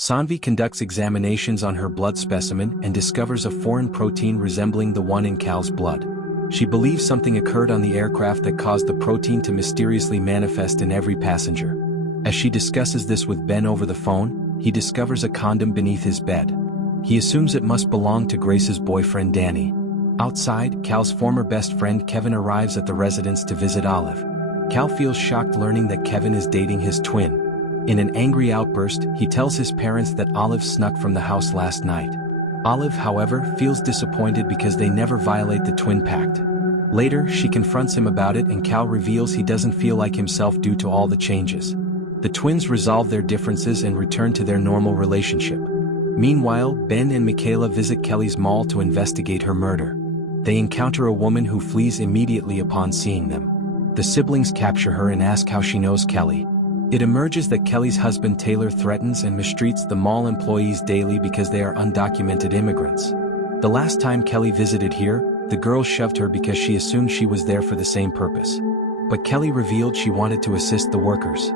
Sanvi conducts examinations on her blood specimen and discovers a foreign protein resembling the one in Cal's blood. She believes something occurred on the aircraft that caused the protein to mysteriously manifest in every passenger. As she discusses this with Ben over the phone, he discovers a condom beneath his bed. He assumes it must belong to Grace's boyfriend Danny. Outside, Cal's former best friend Kevin arrives at the residence to visit Olive. Cal feels shocked learning that Kevin is dating his twin. In an angry outburst, he tells his parents that Olive snuck from the house last night. Olive, however, feels disappointed because they never violate the twin pact. Later, she confronts him about it and Cal reveals he doesn't feel like himself due to all the changes. The twins resolve their differences and return to their normal relationship. Meanwhile, Ben and Michaela visit Kelly's mall to investigate her murder. They encounter a woman who flees immediately upon seeing them. The siblings capture her and ask how she knows Kelly. It emerges that Kelly's husband Taylor threatens and mistreats the mall employees daily because they are undocumented immigrants. The last time Kelly visited here, the girls shoved her because she assumed she was there for the same purpose. But Kelly revealed she wanted to assist the workers.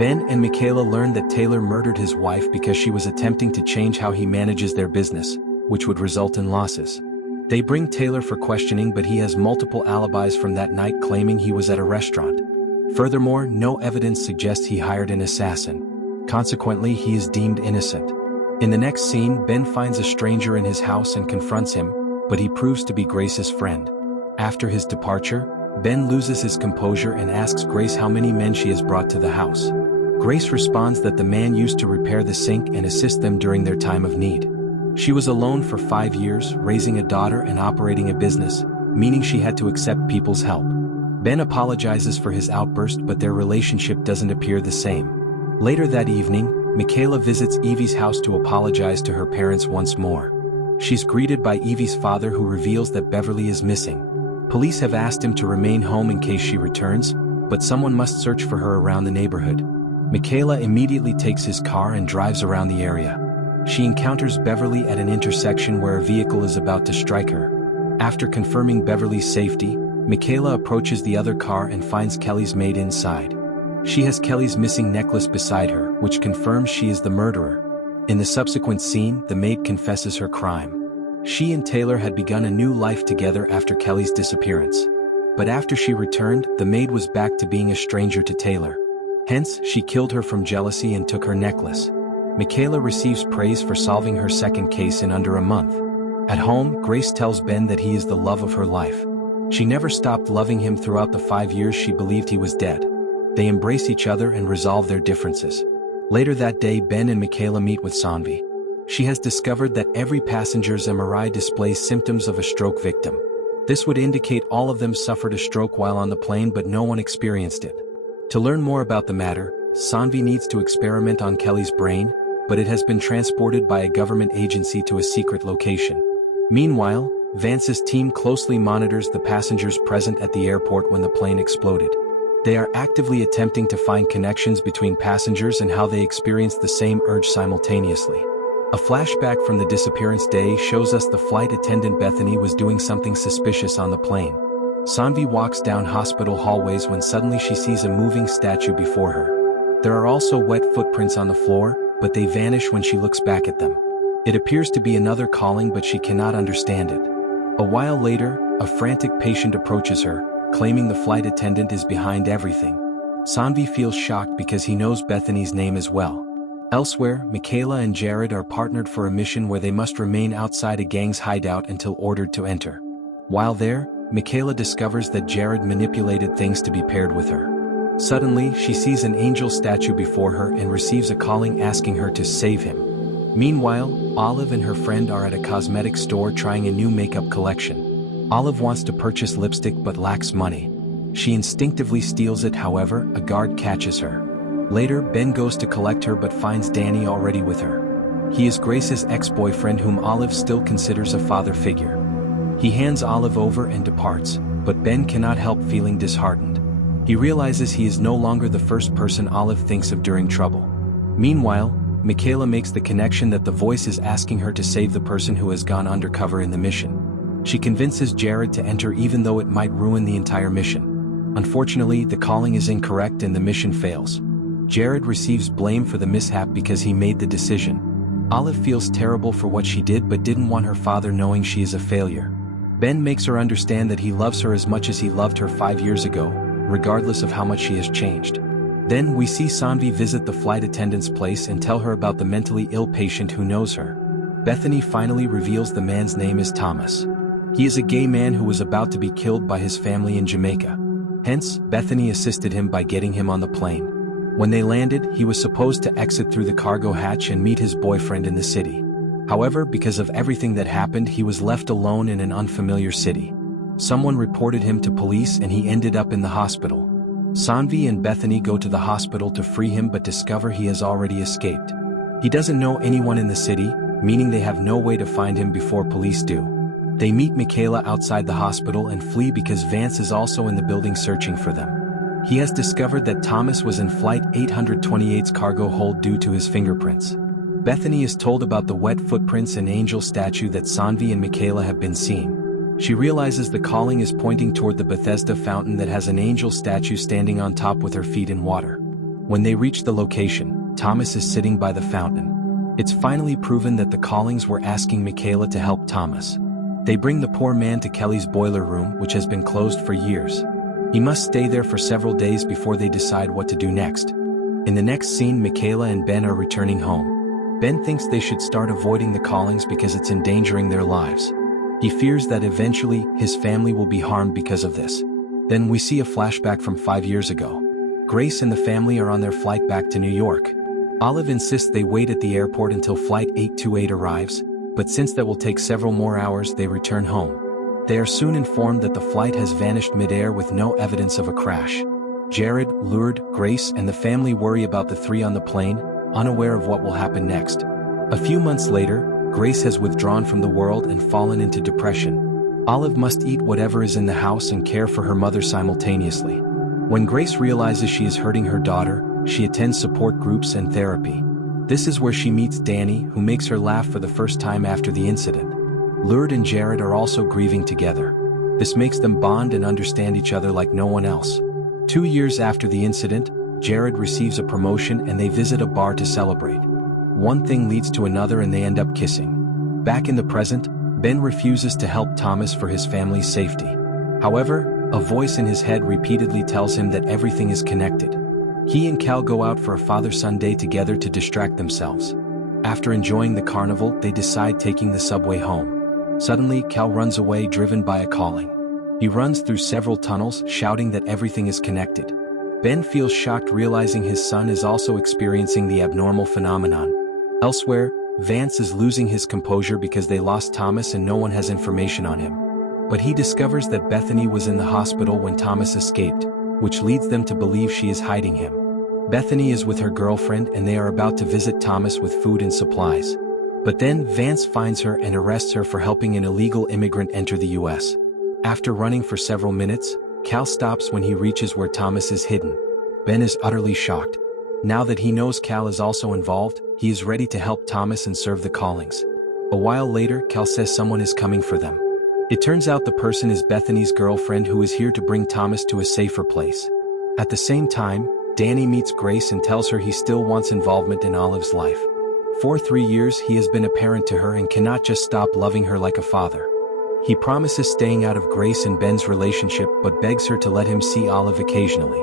Ben and Michaela learned that Taylor murdered his wife because she was attempting to change how he manages their business, which would result in losses. They bring Taylor for questioning, but he has multiple alibis from that night claiming he was at a restaurant. Furthermore, no evidence suggests he hired an assassin. Consequently, he is deemed innocent. In the next scene, Ben finds a stranger in his house and confronts him, but he proves to be Grace's friend. After his departure, Ben loses his composure and asks Grace how many men she has brought to the house. Grace responds that the man used to repair the sink and assist them during their time of need. She was alone for 5 years, raising a daughter and operating a business, meaning she had to accept people's help. Ben apologizes for his outburst, but their relationship doesn't appear the same. Later that evening, Michaela visits Evie's house to apologize to her parents once more. She's greeted by Evie's father, who reveals that Beverly is missing. Police have asked him to remain home in case she returns, but someone must search for her around the neighborhood. Michaela immediately takes his car and drives around the area. She encounters Beverly at an intersection where a vehicle is about to strike her. After confirming Beverly's safety, Michaela approaches the other car and finds Kelly's maid inside. She has Kelly's missing necklace beside her, which confirms she is the murderer. In the subsequent scene, the maid confesses her crime. She and Taylor had begun a new life together after Kelly's disappearance. But after she returned, the maid was back to being a stranger to Taylor. Hence, she killed her from jealousy and took her necklace. Michaela receives praise for solving her second case in under a month. At home, Grace tells Ben that he is the love of her life. She never stopped loving him throughout the 5 years she believed he was dead. They embrace each other and resolve their differences. Later that day, Ben and Michaela meet with Sanvi. She has discovered that every passenger's MRI displays symptoms of a stroke victim. This would indicate all of them suffered a stroke while on the plane, but no one experienced it. To learn more about the matter, Sanvi needs to experiment on Kelly's brain, but it has been transported by a government agency to a secret location. Meanwhile, Vance's team closely monitors the passengers present at the airport when the plane exploded. They are actively attempting to find connections between passengers and how they experienced the same urge simultaneously. A flashback from the disappearance day shows us the flight attendant Bethany was doing something suspicious on the plane. Sanvi walks down hospital hallways when suddenly she sees a moving statue before her. There are also wet footprints on the floor, but they vanish when she looks back at them. It appears to be another calling, but she cannot understand it. A while later, a frantic patient approaches her, claiming the flight attendant is behind everything. Sanvi feels shocked because he knows Bethany's name as well. Elsewhere, Michaela and Jared are partnered for a mission where they must remain outside a gang's hideout until ordered to enter. While there, Michaela discovers that Jared manipulated things to be paired with her. Suddenly, she sees an angel statue before her and receives a calling asking her to save him. Meanwhile, Olive and her friend are at a cosmetic store trying a new makeup collection. Olive wants to purchase lipstick but lacks money. She instinctively steals it, however, a guard catches her. Later, Ben goes to collect her but finds Danny already with her. He is Grace's ex-boyfriend, whom Olive still considers a father figure. He hands Olive over and departs, but Ben cannot help feeling disheartened. He realizes he is no longer the first person Olive thinks of during trouble. Meanwhile, Michaela makes the connection that the voice is asking her to save the person who has gone undercover in the mission. She convinces Jared to enter even though it might ruin the entire mission. Unfortunately, the calling is incorrect and the mission fails. Jared receives blame for the mishap because he made the decision. Olive feels terrible for what she did but didn't want her father knowing she is a failure. Ben makes her understand that he loves her as much as he loved her 5 years ago, regardless of how much she has changed. Then we see Sanvi visit the flight attendant's place and tell her about the mentally ill patient who knows her. Bethany finally reveals the man's name is Thomas. He is a gay man who was about to be killed by his family in Jamaica. Hence, Bethany assisted him by getting him on the plane. When they landed, he was supposed to exit through the cargo hatch and meet his boyfriend in the city. However, because of everything that happened, he was left alone in an unfamiliar city. Someone reported him to police and he ended up in the hospital. Sanvi and Bethany go to the hospital to free him but discover he has already escaped. He doesn't know anyone in the city, meaning they have no way to find him before police do. They meet Michaela outside the hospital and flee because Vance is also in the building searching for them. He has discovered that Thomas was in Flight 828's cargo hold due to his fingerprints. Bethany is told about the wet footprints and angel statue that Sanvi and Michaela have been seeing. She realizes the calling is pointing toward the Bethesda fountain that has an angel statue standing on top with her feet in water. When they reach the location, Thomas is sitting by the fountain. It's finally proven that the callings were asking Michaela to help Thomas. They bring the poor man to Kelly's boiler room, which has been closed for years. He must stay there for several days before they decide what to do next. In the next scene, Michaela and Ben are returning home. Ben thinks they should start avoiding the callings because it's endangering their lives. He fears that eventually, his family will be harmed because of this. Then we see a flashback from 5 years ago. Grace and the family are on their flight back to New York. Olive insists they wait at the airport until Flight 828 arrives, but since that will take several more hours, they return home. They are soon informed that the flight has vanished mid-air with no evidence of a crash. Jared, Lourdes, Grace, and the family worry about the three on the plane, unaware of what will happen next. A few months later, Grace has withdrawn from the world and fallen into depression. Olive must eat whatever is in the house and care for her mother simultaneously. When Grace realizes she is hurting her daughter, she attends support groups and therapy. This is where she meets Danny, who makes her laugh for the first time after the incident. Lourdes and Jared are also grieving together. This makes them bond and understand each other like no one else. 2 years after the incident, Jared receives a promotion and they visit a bar to celebrate. One thing leads to another and they end up kissing. Back in the present, Ben refuses to help Thomas for his family's safety. However, a voice in his head repeatedly tells him that everything is connected. He and Cal go out for a father-son day together to distract themselves. After enjoying the carnival, they decide taking the subway home. Suddenly, Cal runs away driven by a calling. He runs through several tunnels, shouting that everything is connected. Ben feels shocked realizing his son is also experiencing the abnormal phenomenon. Elsewhere, Vance is losing his composure because they lost Thomas and no one has information on him. But he discovers that Bethany was in the hospital when Thomas escaped, which leads them to believe she is hiding him. Bethany is with her girlfriend and they are about to visit Thomas with food and supplies. But then Vance finds her and arrests her for helping an illegal immigrant enter the US. After running for several minutes, Cal stops when he reaches where Thomas is hidden. Ben is utterly shocked. Now that he knows Cal is also involved, he is ready to help Thomas and serve the callings. A while later, Cal says someone is coming for them. It turns out the person is Bethany's girlfriend who is here to bring Thomas to a safer place. At the same time, Danny meets Grace and tells her he still wants involvement in Olive's life. For 3 years he has been a parent to her and cannot just stop loving her like a father. He promises staying out of Grace and Ben's relationship but begs her to let him see Olive occasionally.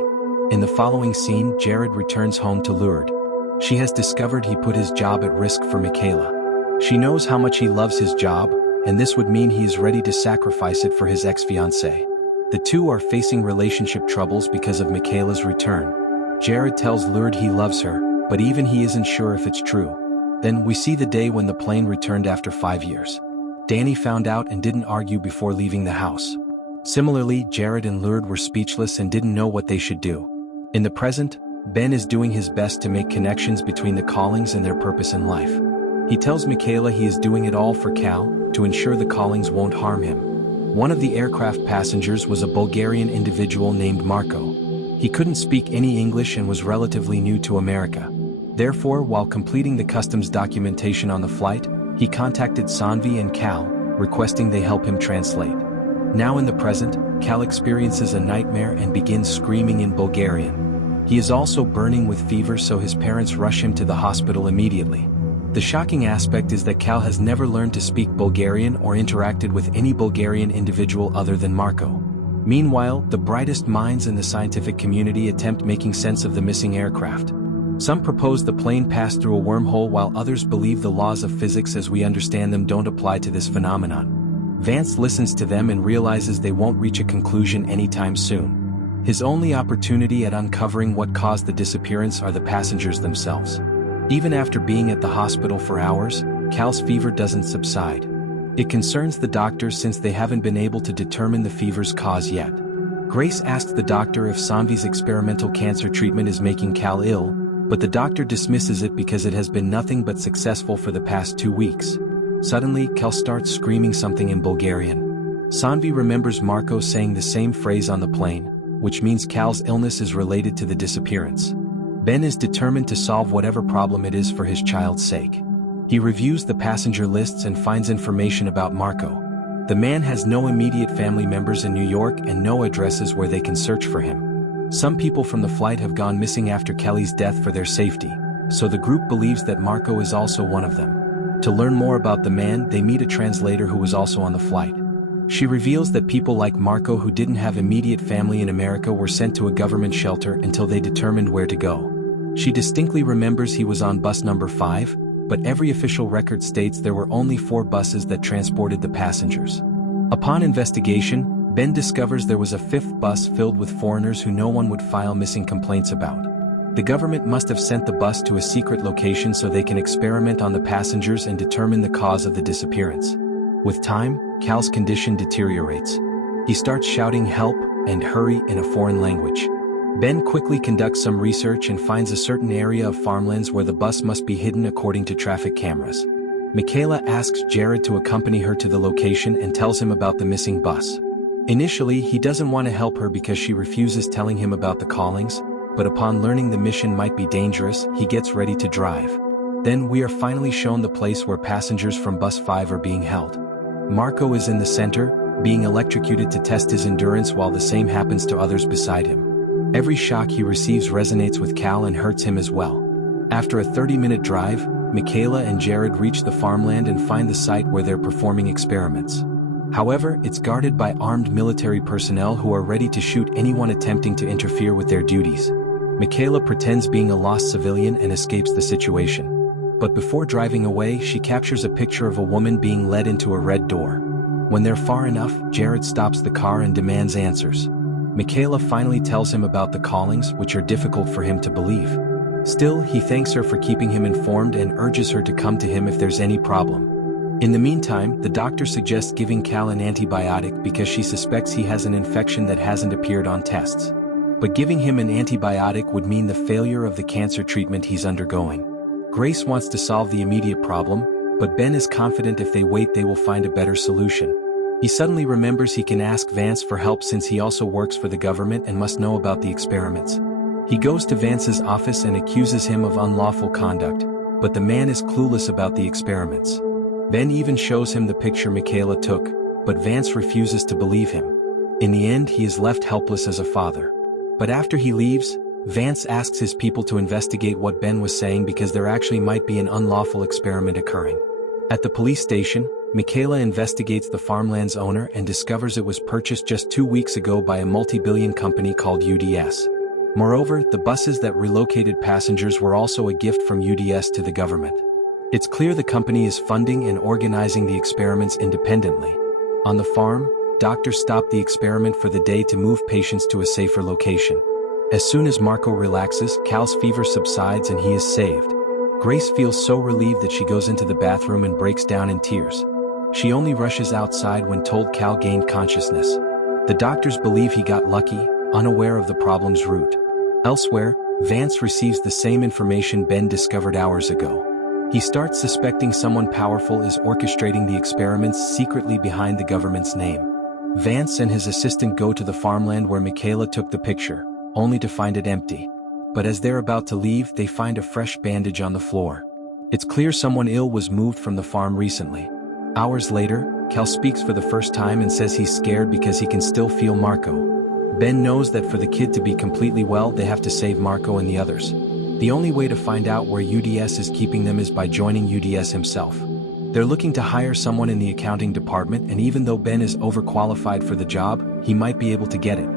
In the following scene, Jared returns home to Lourdes. She has discovered he put his job at risk for Michaela. She knows how much he loves his job, and this would mean he is ready to sacrifice it for his ex-fiancée. The two are facing relationship troubles because of Michaela's return. Jared tells Lourdes he loves her, but even he isn't sure if it's true. Then we see the day when the plane returned after 5 years. Danny found out and didn't argue before leaving the house. Similarly, Jared and Lourdes were speechless and didn't know what they should do. In the present, Ben is doing his best to make connections between the callings and their purpose in life. He tells Michaela he is doing it all for Cal, to ensure the callings won't harm him. One of the aircraft passengers was a Bulgarian individual named Marco. He couldn't speak any English and was relatively new to America. Therefore, while completing the customs documentation on the flight, he contacted Sanvi and Cal, requesting they help him translate. Now in the present, Cal experiences a nightmare and begins screaming in Bulgarian. He is also burning with fever, so his parents rush him to the hospital immediately. The shocking aspect is that Cal has never learned to speak Bulgarian or interacted with any Bulgarian individual other than Marco. Meanwhile, the brightest minds in the scientific community attempt making sense of the missing aircraft. Some propose the plane passed through a wormhole, while others believe the laws of physics as we understand them don't apply to this phenomenon. Vance listens to them and realizes they won't reach a conclusion anytime soon. His only opportunity at uncovering what caused the disappearance are the passengers themselves. Even after being at the hospital for hours, Cal's fever doesn't subside. It concerns the doctors since they haven't been able to determine the fever's cause yet. Grace asks the doctor if Sanvi's experimental cancer treatment is making Cal ill, but the doctor dismisses it because it has been nothing but successful for the past 2 weeks. Suddenly, Cal starts screaming something in Bulgarian. Sanvi remembers Marco saying the same phrase on the plane, which means Cal's illness is related to the disappearance. Ben is determined to solve whatever problem it is for his child's sake. He reviews the passenger lists and finds information about Marco. The man has no immediate family members in New York and no addresses where they can search for him. Some people from the flight have gone missing after Kelly's death for their safety, so the group believes that Marco is also one of them. To learn more about the man, they meet a translator who was also on the flight. She reveals that people like Marco who didn't have immediate family in America were sent to a government shelter until they determined where to go. She distinctly remembers he was on bus number 5, but every official record states there were only 4 buses that transported the passengers. Upon investigation, Ben discovers there was a 5th bus filled with foreigners who no one would file missing complaints about. The government must have sent the bus to a secret location so they can experiment on the passengers and determine the cause of the disappearance. With time, Cal's condition deteriorates. He starts shouting help and hurry in a foreign language. Ben quickly conducts some research and finds a certain area of farmlands where the bus must be hidden according to traffic cameras. Michaela asks Jared to accompany her to the location and tells him about the missing bus. Initially, he doesn't want to help her because she refuses telling him about the callings, but upon learning the mission might be dangerous, he gets ready to drive. Then we are finally shown the place where passengers from bus 5 are being held. Marco is in the center, being electrocuted to test his endurance, while the same happens to others beside him. Every shock he receives resonates with Cal and hurts him as well. After a 30-minute drive, Michaela and Jared reach the farmland and find the site where they're performing experiments. However, it's guarded by armed military personnel who are ready to shoot anyone attempting to interfere with their duties. Michaela pretends being a lost civilian and escapes the situation. But before driving away, she captures a picture of a woman being led into a red door. When they're far enough, Jared stops the car and demands answers. Michaela finally tells him about the callings, which are difficult for him to believe. Still, he thanks her for keeping him informed and urges her to come to him if there's any problem. In the meantime, the doctor suggests giving Cal an antibiotic because she suspects he has an infection that hasn't appeared on tests. But giving him an antibiotic would mean the failure of the cancer treatment he's undergoing. Grace wants to solve the immediate problem, but Ben is confident if they wait they will find a better solution. He suddenly remembers he can ask Vance for help since he also works for the government and must know about the experiments. He goes to Vance's office and accuses him of unlawful conduct, but the man is clueless about the experiments. Ben even shows him the picture Michaela took, but Vance refuses to believe him. In the end, he is left helpless as a father. But after he leaves, Vance asks his people to investigate what Ben was saying because there actually might be an unlawful experiment occurring. At the police station, Michaela investigates the farmland's owner and discovers it was purchased just 2 weeks ago by a multi-billion company called UDS. Moreover, the buses that relocated passengers were also a gift from UDS to the government. It's clear the company is funding and organizing the experiments independently. On the farm, doctors stop the experiment for the day to move patients to a safer location. As soon as Marco relaxes, Cal's fever subsides and he is saved. Grace feels so relieved that she goes into the bathroom and breaks down in tears. She only rushes outside when told Cal gained consciousness. The doctors believe he got lucky, unaware of the problem's root. Elsewhere, Vance receives the same information Ben discovered hours ago. He starts suspecting someone powerful is orchestrating the experiments secretly behind the government's name. Vance and his assistant go to the farmland where Michaela took the picture, only to find it empty. But as they're about to leave, they find a fresh bandage on the floor. It's clear someone ill was moved from the farm recently. Hours later, Cal speaks for the first time and says he's scared because he can still feel Marco. Ben knows that for the kid to be completely well, they have to save Marco and the others. The only way to find out where UDS is keeping them is by joining UDS himself. They're looking to hire someone in the accounting department, and even though Ben is overqualified for the job, he might be able to get it.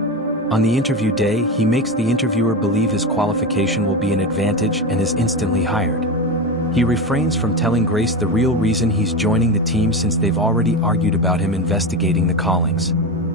On the interview day, he makes the interviewer believe his qualification will be an advantage and is instantly hired. He refrains from telling Grace the real reason he's joining the team, since they've already argued about him investigating the callings.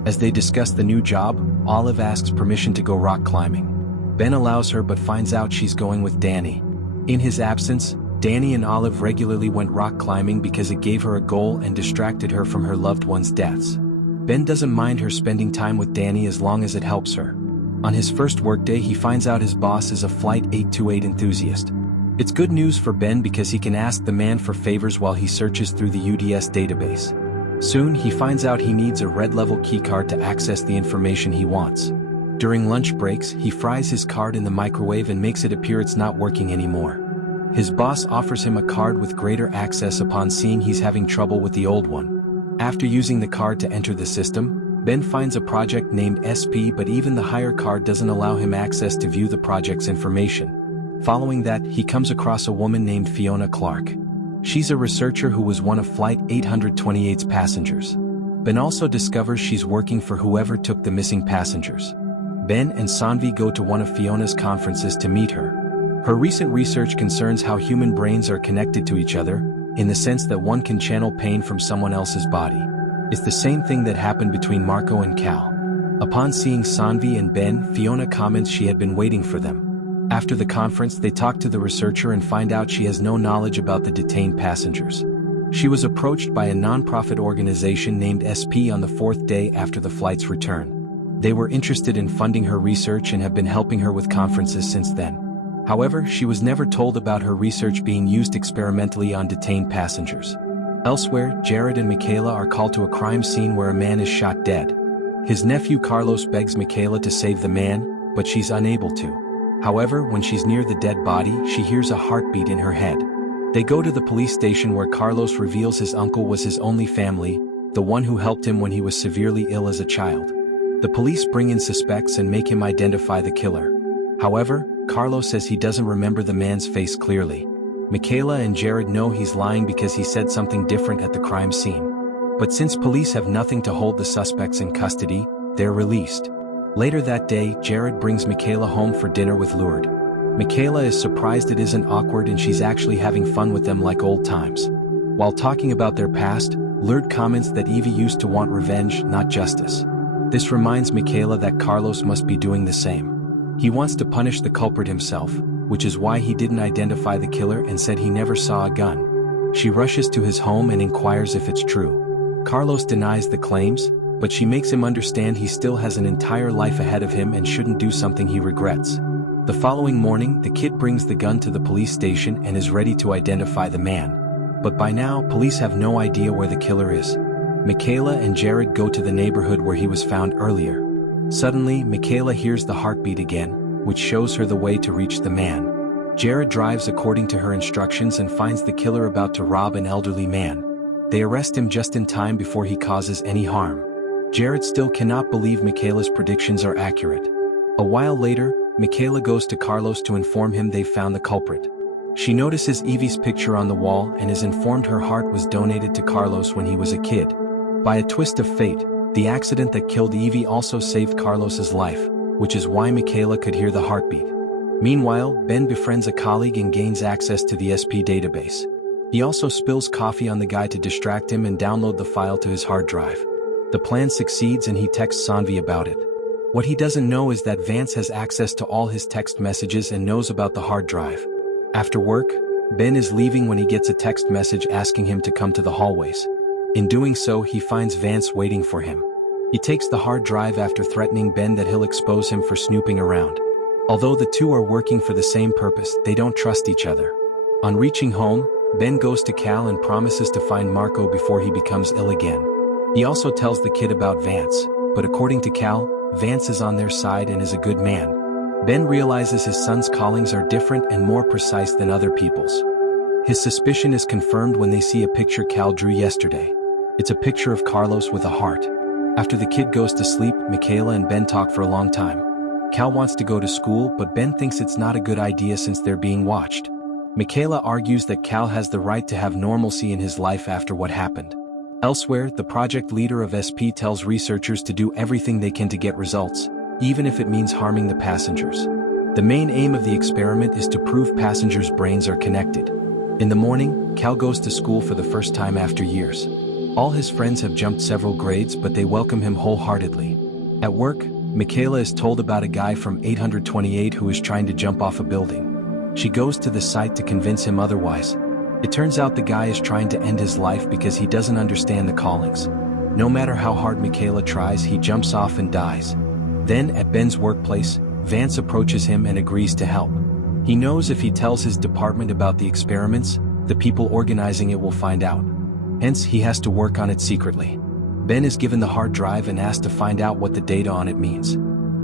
As they discuss the new job, Olive asks permission to go rock climbing. Ben allows her but finds out she's going with Danny. In his absence, Danny and Olive regularly went rock climbing because it gave her a goal and distracted her from her loved ones' deaths. Ben doesn't mind her spending time with Danny as long as it helps her. On his first workday, he finds out his boss is a Flight 828 enthusiast. It's good news for Ben because he can ask the man for favors while he searches through the UDS database. Soon, he finds out he needs a red-level keycard to access the information he wants. During lunch breaks, he fries his card in the microwave and makes it appear it's not working anymore. His boss offers him a card with greater access upon seeing he's having trouble with the old one. After using the card to enter the system, Ben finds a project named SP, but even the higher card doesn't allow him access to view the project's information. Following that, he comes across a woman named Fiona Clark. She's a researcher who was one of Flight 828's passengers. Ben also discovers she's working for whoever took the missing passengers. Ben and Sanvi go to one of Fiona's conferences to meet her. Her recent research concerns how human brains are connected to each other, in the sense that one can channel pain from someone else's body. It's the same thing that happened between Marco and Cal. Upon seeing Sanvi and Ben, Fiona comments she had been waiting for them. After the conference, they talk to the researcher and find out she has no knowledge about the detained passengers. She was approached by a non-profit organization named SP on the fourth day after the flight's return. They were interested in funding her research and have been helping her with conferences since then. However, she was never told about her research being used experimentally on detained passengers. Elsewhere, Jared and Michaela are called to a crime scene where a man is shot dead. His nephew Carlos begs Michaela to save the man, but she's unable to. However, when she's near the dead body, she hears a heartbeat in her head. They go to the police station where Carlos reveals his uncle was his only family, the one who helped him when he was severely ill as a child. The police bring in suspects and make him identify the killer. However, Carlos says he doesn't remember the man's face clearly. Michaela and Jared know he's lying because he said something different at the crime scene. But since police have nothing to hold the suspects in custody, they're released. Later that day, Jared brings Michaela home for dinner with Lourdes. Michaela is surprised it isn't awkward and she's actually having fun with them like old times. While talking about their past, Lourdes comments that Evie used to want revenge, not justice. This reminds Michaela that Carlos must be doing the same. He wants to punish the culprit himself, which is why he didn't identify the killer and said he never saw a gun. She rushes to his home and inquires if it's true. Carlos denies the claims, but she makes him understand he still has an entire life ahead of him and shouldn't do something he regrets. The following morning, the kid brings the gun to the police station and is ready to identify the man. But by now, police have no idea where the killer is. Michaela and Jared go to the neighborhood where he was found earlier. Suddenly, Michaela hears the heartbeat again, which shows her the way to reach the man. Jared drives according to her instructions and finds the killer about to rob an elderly man. They arrest him just in time before he causes any harm. Jared still cannot believe Michaela's predictions are accurate. A while later, Michaela goes to Carlos to inform him they've found the culprit. She notices Evie's picture on the wall and is informed her heart was donated to Carlos when he was a kid. By a twist of fate, the accident that killed Evie also saved Carlos's life, which is why Michaela could hear the heartbeat. Meanwhile, Ben befriends a colleague and gains access to the SP database. He also spills coffee on the guy to distract him and download the file to his hard drive. The plan succeeds and he texts Sanvi about it. What he doesn't know is that Vance has access to all his text messages and knows about the hard drive. After work, Ben is leaving when he gets a text message asking him to come to the hallways. In doing so, he finds Vance waiting for him. He takes the hard drive after threatening Ben that he'll expose him for snooping around. Although the two are working for the same purpose, they don't trust each other. On reaching home, Ben goes to Cal and promises to find Marco before he becomes ill again. He also tells the kid about Vance, but according to Cal, Vance is on their side and is a good man. Ben realizes his son's callings are different and more precise than other people's. His suspicion is confirmed when they see a picture Cal drew yesterday. It's a picture of Carlos with a heart. After the kid goes to sleep, Michaela and Ben talk for a long time. Cal wants to go to school, but Ben thinks it's not a good idea since they're being watched. Michaela argues that Cal has the right to have normalcy in his life after what happened. Elsewhere, the project leader of SP tells researchers to do everything they can to get results, even if it means harming the passengers. The main aim of the experiment is to prove passengers' brains are connected. In the morning, Cal goes to school for the first time after years. All his friends have jumped several grades, but they welcome him wholeheartedly. At work, Michaela is told about a guy from 828 who is trying to jump off a building. She goes to the site to convince him otherwise. It turns out the guy is trying to end his life because he doesn't understand the callings. No matter how hard Michaela tries, he jumps off and dies. Then, at Ben's workplace, Vance approaches him and agrees to help. He knows if he tells his department about the experiments, the people organizing it will find out. Hence, he has to work on it secretly. Ben is given the hard drive and asked to find out what the data on it means.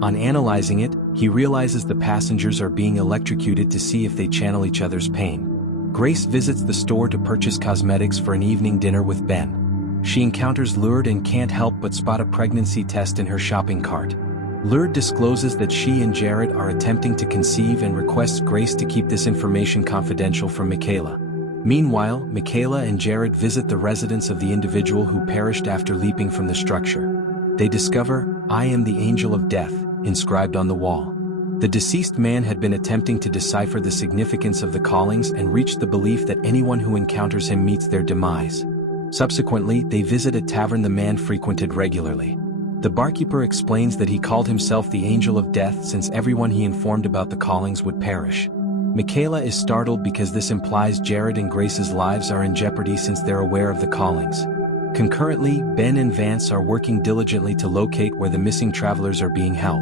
On analyzing it, he realizes the passengers are being electrocuted to see if they channel each other's pain. Grace visits the store to purchase cosmetics for an evening dinner with Ben. She encounters Lourdes and can't help but spot a pregnancy test in her shopping cart. Lourdes discloses that she and Jared are attempting to conceive and requests Grace to keep this information confidential from Michaela. Meanwhile, Michaela and Jared visit the residence of the individual who perished after leaping from the structure. They discover, "I am the angel of death," inscribed on the wall. The deceased man had been attempting to decipher the significance of the callings and reached the belief that anyone who encounters him meets their demise. Subsequently, they visit a tavern the man frequented regularly. The barkeeper explains that he called himself the angel of death since everyone he informed about the callings would perish. Michaela is startled because this implies Jared and Grace's lives are in jeopardy since they're aware of the callings. Concurrently, Ben and Vance are working diligently to locate where the missing travelers are being held.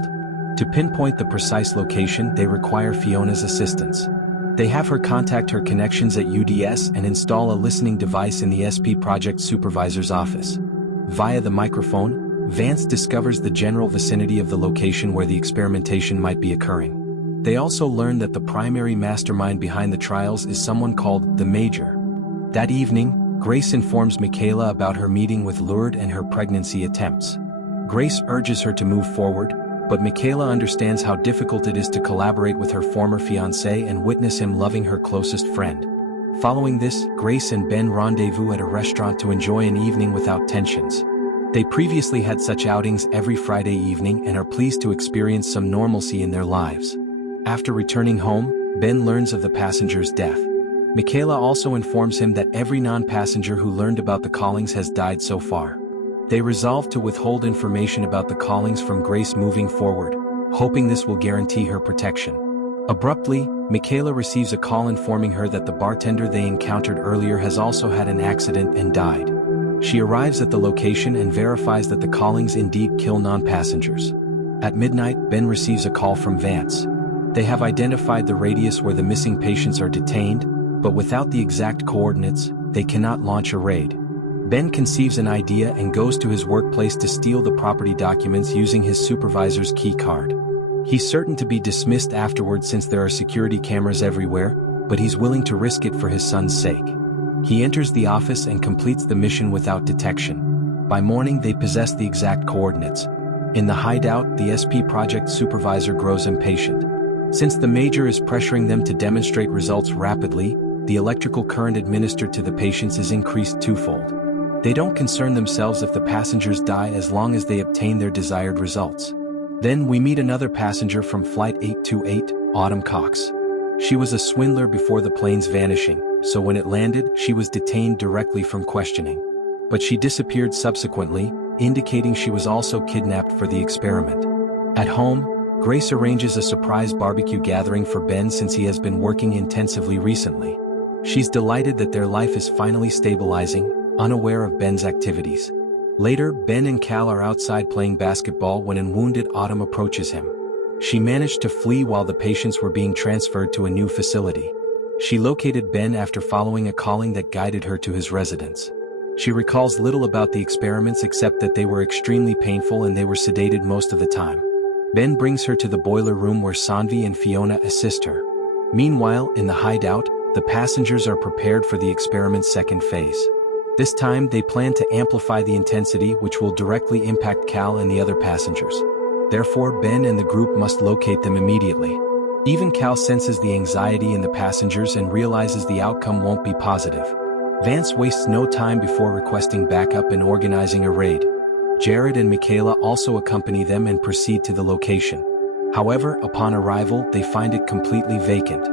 To pinpoint the precise location, they require Fiona's assistance. They have her contact her connections at UDS and install a listening device in the SP project supervisor's office. Via the microphone, Vance discovers the general vicinity of the location where the experimentation might be occurring. They also learn that the primary mastermind behind the trials is someone called the Major. That evening, Grace informs Michaela about her meeting with Lourdes and her pregnancy attempts. Grace urges her to move forward, but Michaela understands how difficult it is to collaborate with her former fiancé and witness him loving her closest friend. Following this, Grace and Ben rendezvous at a restaurant to enjoy an evening without tensions. They previously had such outings every Friday evening and are pleased to experience some normalcy in their lives. After returning home, Ben learns of the passenger's death. Michaela also informs him that every non-passenger who learned about the callings has died so far. They resolve to withhold information about the callings from Grace moving forward, hoping this will guarantee her protection. Abruptly, Michaela receives a call informing her that the bartender they encountered earlier has also had an accident and died. She arrives at the location and verifies that the callings indeed kill non-passengers. At midnight, Ben receives a call from Vance. They have identified the radius where the missing patients are detained, but without the exact coordinates, they cannot launch a raid. Ben conceives an idea and goes to his workplace to steal the property documents using his supervisor's key card. He's certain to be dismissed afterward since there are security cameras everywhere, but he's willing to risk it for his son's sake. He enters the office and completes the mission without detection. By morning, they possess the exact coordinates. In the hideout, the SP project supervisor grows impatient. Since the Major is pressuring them to demonstrate results rapidly, the electrical current administered to the patients is increased twofold. They don't concern themselves if the passengers die as long as they obtain their desired results. Then we meet another passenger from Flight 828, Autumn Cox. She was a swindler before the plane's vanishing, so when it landed, she was detained directly from questioning. But she disappeared subsequently, indicating she was also kidnapped for the experiment. At home, Grace arranges a surprise barbecue gathering for Ben since he has been working intensively recently. She's delighted that their life is finally stabilizing, unaware of Ben's activities. Later, Ben and Cal are outside playing basketball when a wounded Autumn approaches him. She managed to flee while the patients were being transferred to a new facility. She located Ben after following a calling that guided her to his residence. She recalls little about the experiments except that they were extremely painful and they were sedated most of the time. Ben brings her to the boiler room where Sanvi and Fiona assist her. Meanwhile, in the hideout, the passengers are prepared for the experiment's second phase. This time they plan to amplify the intensity, which will directly impact Cal and the other passengers. Therefore, Ben and the group must locate them immediately. Even Cal senses the anxiety in the passengers and realizes the outcome won't be positive. Vance wastes no time before requesting backup and organizing a raid. Jared and Michaela also accompany them and proceed to the location. However, upon arrival, they find it completely vacant.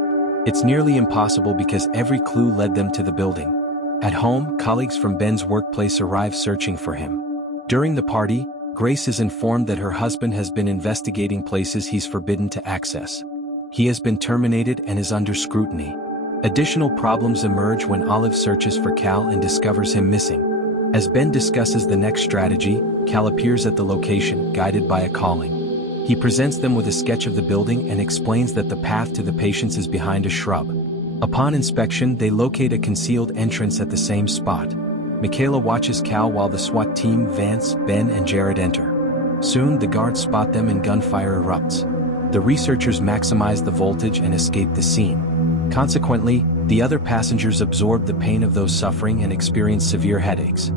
It's nearly impossible because every clue led them to the building. At home, colleagues from Ben's workplace arrive searching for him. During the party, Grace is informed that her husband has been investigating places he's forbidden to access. He has been terminated and is under scrutiny. Additional problems emerge when Olive searches for Cal and discovers him missing. As Ben discusses the next strategy, Cal appears at the location, guided by a calling. He presents them with a sketch of the building and explains that the path to the patients is behind a shrub. Upon inspection, they locate a concealed entrance at the same spot. Michaela watches Cal while the SWAT team, Vance, Ben and Jared enter. Soon, the guards spot them and gunfire erupts. The researchers maximize the voltage and escape the scene. Consequently, the other passengers absorb the pain of those suffering and experience severe headaches.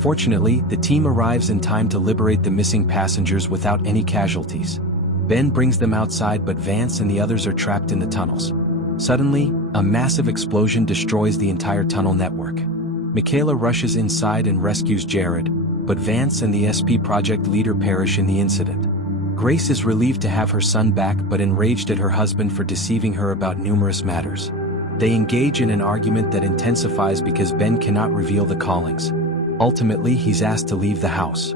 Fortunately, the team arrives in time to liberate the missing passengers without any casualties. Ben brings them outside, but Vance and the others are trapped in the tunnels. Suddenly, a massive explosion destroys the entire tunnel network. Michaela rushes inside and rescues Jared, but Vance and the SP project leader perish in the incident. Grace is relieved to have her son back but enraged at her husband for deceiving her about numerous matters. They engage in an argument that intensifies because Ben cannot reveal the callings. Ultimately, he's asked to leave the house.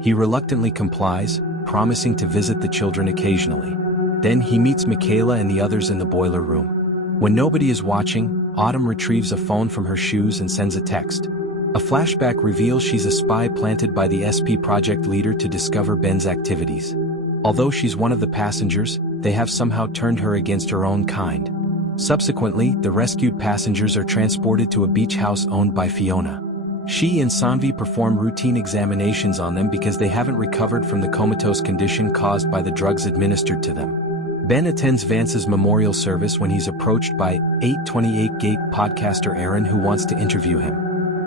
He reluctantly complies, promising to visit the children occasionally. Then he meets Michaela and the others in the boiler room. When nobody is watching, Autumn retrieves a phone from her shoes and sends a text. A flashback reveals she's a spy planted by the SP project leader to discover Ben's activities. Although she's one of the passengers, they have somehow turned her against her own kind. Subsequently, the rescued passengers are transported to a beach house owned by Fiona. She and Sanvi perform routine examinations on them because they haven't recovered from the comatose condition caused by the drugs administered to them. Ben attends Vance's memorial service when he's approached by 828 Gate podcaster Aaron, who wants to interview him.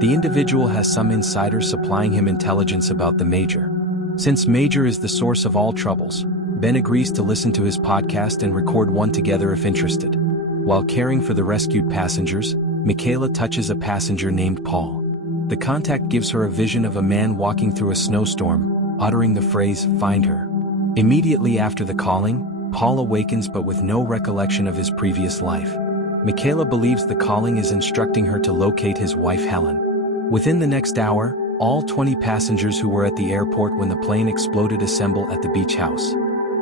The individual has some insider supplying him intelligence about the Major. Since Major is the source of all troubles, Ben agrees to listen to his podcast and record one together if interested. While caring for the rescued passengers, Michaela touches a passenger named Paul. The contact gives her a vision of a man walking through a snowstorm, uttering the phrase, "Find her." Immediately after the calling, Paul awakens but with no recollection of his previous life. Michaela believes the calling is instructing her to locate his wife Helen. Within the next hour, all 20 passengers who were at the airport when the plane exploded assemble at the beach house.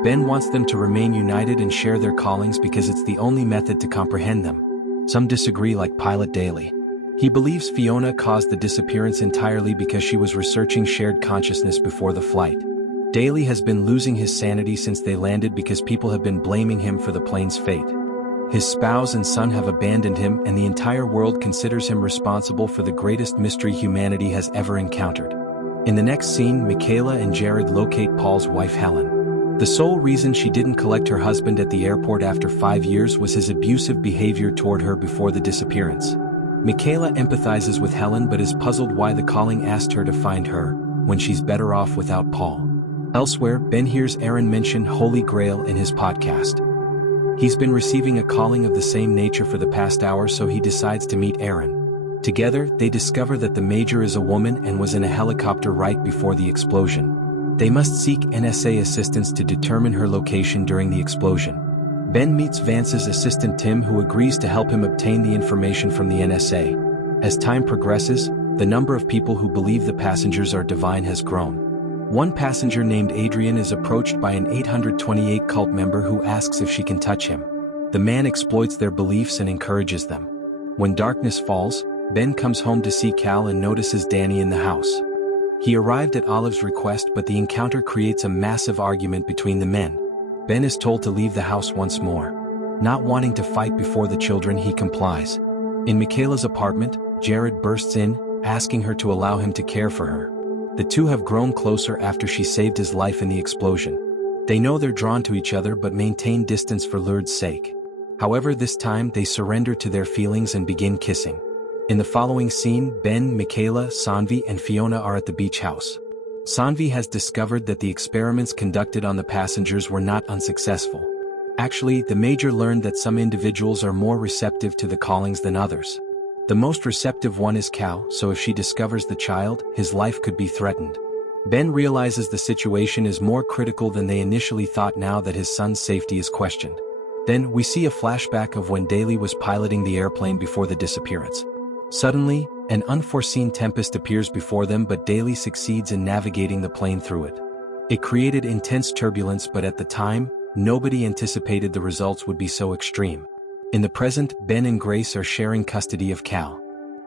Ben wants them to remain united and share their callings because it's the only method to comprehend them. Some disagree, like Pilot Daly. He believes Fiona caused the disappearance entirely because she was researching shared consciousness before the flight. Daly has been losing his sanity since they landed because people have been blaming him for the plane's fate. His spouse and son have abandoned him, and the entire world considers him responsible for the greatest mystery humanity has ever encountered. In the next scene, Michaela and Jared locate Paul's wife Helen. The sole reason she didn't collect her husband at the airport after 5 years was his abusive behavior toward her before the disappearance. Michaela empathizes with Helen but is puzzled why the calling asked her to find her, when she's better off without Paul. Elsewhere, Ben hears Aaron mention Holy Grail in his podcast. He's been receiving a calling of the same nature for the past hour, so he decides to meet Aaron. Together, they discover that the Major is a woman and was in a helicopter right before the explosion. They must seek NSA assistance to determine her location during the explosion. Ben meets Vance's assistant Tim, who agrees to help him obtain the information from the NSA. As time progresses, the number of people who believe the passengers are divine has grown. One passenger named Adrian is approached by an 828 cult member who asks if she can touch him. The man exploits their beliefs and encourages them. When darkness falls, Ben comes home to see Cal and notices Danny in the house. He arrived at Olive's request, but the encounter creates a massive argument between the men. Ben is told to leave the house once more. Not wanting to fight before the children, he complies. In Michaela's apartment, Jared bursts in, asking her to allow him to care for her. The two have grown closer after she saved his life in the explosion. They know they're drawn to each other but maintain distance for Lourdes' sake. However, this time they surrender to their feelings and begin kissing. In the following scene, Ben, Michaela, Sanvi and Fiona are at the beach house. Sanvi has discovered that the experiments conducted on the passengers were not unsuccessful. Actually, the Major learned that some individuals are more receptive to the callings than others. The most receptive one is Cal, so if she discovers the child, his life could be threatened. Ben realizes the situation is more critical than they initially thought now that his son's safety is questioned. Then, we see a flashback of when Daly was piloting the airplane before the disappearance. Suddenly, an unforeseen tempest appears before them, but Daly succeeds in navigating the plane through it. It created intense turbulence, but at the time, nobody anticipated the results would be so extreme. In the present, Ben and Grace are sharing custody of Cal.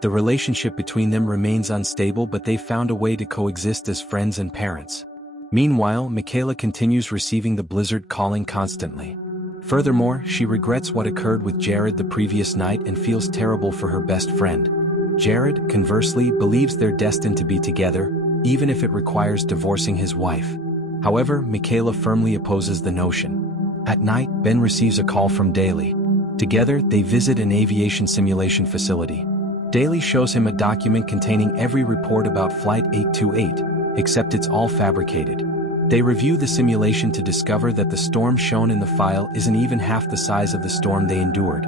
The relationship between them remains unstable, but they've found a way to coexist as friends and parents. Meanwhile, Michaela continues receiving the blizzard calling constantly. Furthermore, she regrets what occurred with Jared the previous night and feels terrible for her best friend. Jared, conversely, believes they're destined to be together, even if it requires divorcing his wife. However, Michaela firmly opposes the notion. At night, Ben receives a call from Daly. Together, they visit an aviation simulation facility. Daly shows him a document containing every report about Flight 828, except it's all fabricated. They review the simulation to discover that the storm shown in the file isn't even half the size of the storm they endured.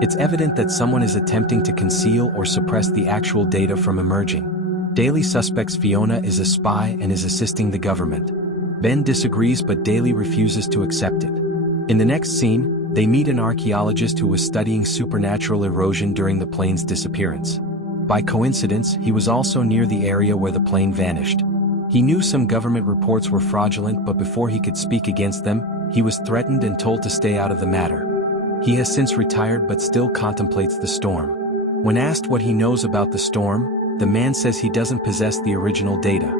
It's evident that someone is attempting to conceal or suppress the actual data from emerging. Daly suspects Fiona is a spy and is assisting the government. Ben disagrees, but Daly refuses to accept it. In the next scene, they meet an archaeologist who was studying supernatural erosion during the plane's disappearance. By coincidence, he was also near the area where the plane vanished. He knew some government reports were fraudulent, but before he could speak against them, he was threatened and told to stay out of the matter. He has since retired but still contemplates the storm. When asked what he knows about the storm, the man says he doesn't possess the original data.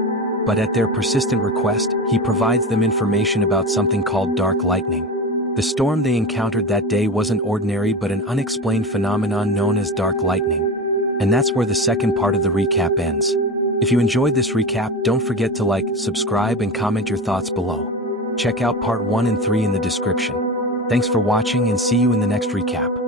But at their persistent request, he provides them information about something called dark lightning. The storm they encountered that day wasn't ordinary but an unexplained phenomenon known as dark lightning. And that's where the second part of the recap ends. If you enjoyed this recap, don't forget to like, subscribe and comment your thoughts below. Check out part 1 and 3 in the description. Thanks for watching and see you in the next recap.